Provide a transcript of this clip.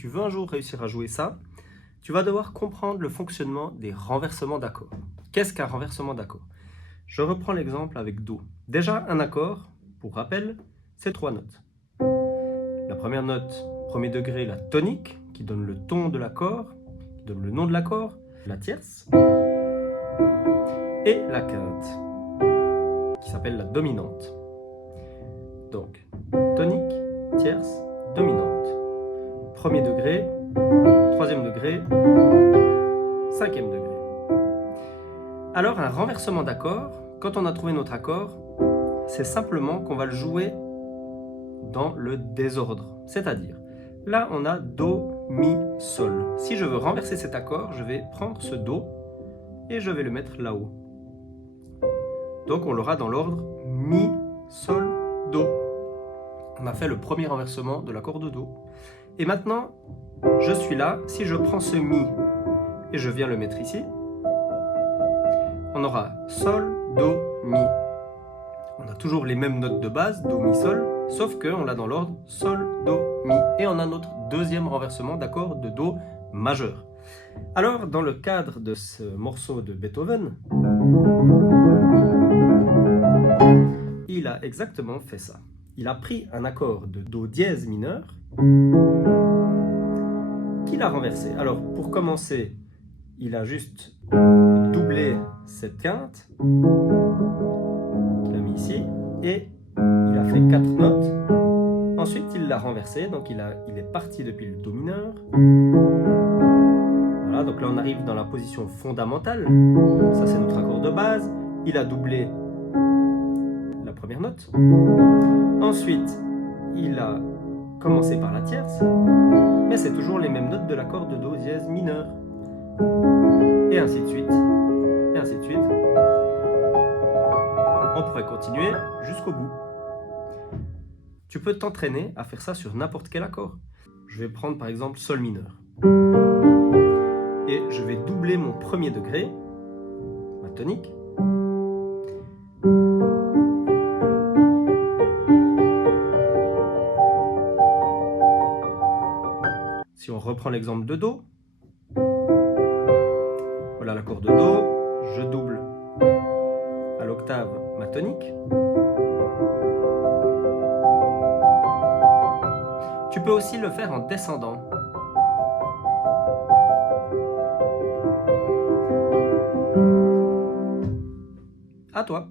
tu veux un jour réussir à jouer ça, tu vas devoir comprendre le fonctionnement des renversements d'accords. Qu'est-ce qu'un renversement d'accord? Je reprends l'exemple avec Do. Déjà, un accord, pour rappel, c'est 3 notes. La première note, premier degré, la tonique, qui donne le ton de l'accord, qui donne le nom de l'accord, la tierce, et la quinte, qui s'appelle la dominante. Donc, tonique, tierce, dominante. Premier degré, troisième degré, cinquième degré. Alors, un renversement d'accord, quand on a trouvé notre accord, c'est simplement qu'on va le jouer dans le désordre. C'est-à-dire, là, on a Do, Mi, Sol. Si je veux renverser cet accord, je vais prendre ce Do et je vais le mettre là-haut. Donc, on l'aura dans l'ordre Mi, Sol, Do. On a fait le premier renversement de l'accord de Do. Et maintenant, je suis là. Si je prends ce Mi et je viens le mettre ici, on aura Sol, Do, Mi. On a toujours les mêmes notes de base, Do, Mi, Sol, sauf qu'on l'a dans l'ordre Sol, Do, Mi. Et on a notre deuxième renversement d'accord de Do majeur. Alors, dans le cadre de ce morceau de Beethoven, il a exactement fait ça. Il a pris un accord de Do dièse mineur qu'il a renversé. Alors, pour commencer, il a juste doublé cette quinte qu'il a mis ici et il a fait 4 notes. Ensuite, il l'a renversé, donc il est parti depuis le Do mineur. Voilà, donc là on arrive dans la position fondamentale. Ça, c'est notre accord de base. Il a doublé la première note. Ensuite, il a commencé par la tierce, mais c'est toujours les mêmes notes de l'accord de Do dièse mineur. Et ainsi de suite. Et ainsi de suite. On pourrait continuer jusqu'au bout. Tu peux t'entraîner à faire ça sur n'importe quel accord. Je vais prendre par exemple Sol mineur. Et je vais doubler mon premier degré, ma tonique. Si on reprend l'exemple de Do, voilà l'accord de Do, je double à l'octave ma tonique. Tu peux aussi le faire en descendant. À toi.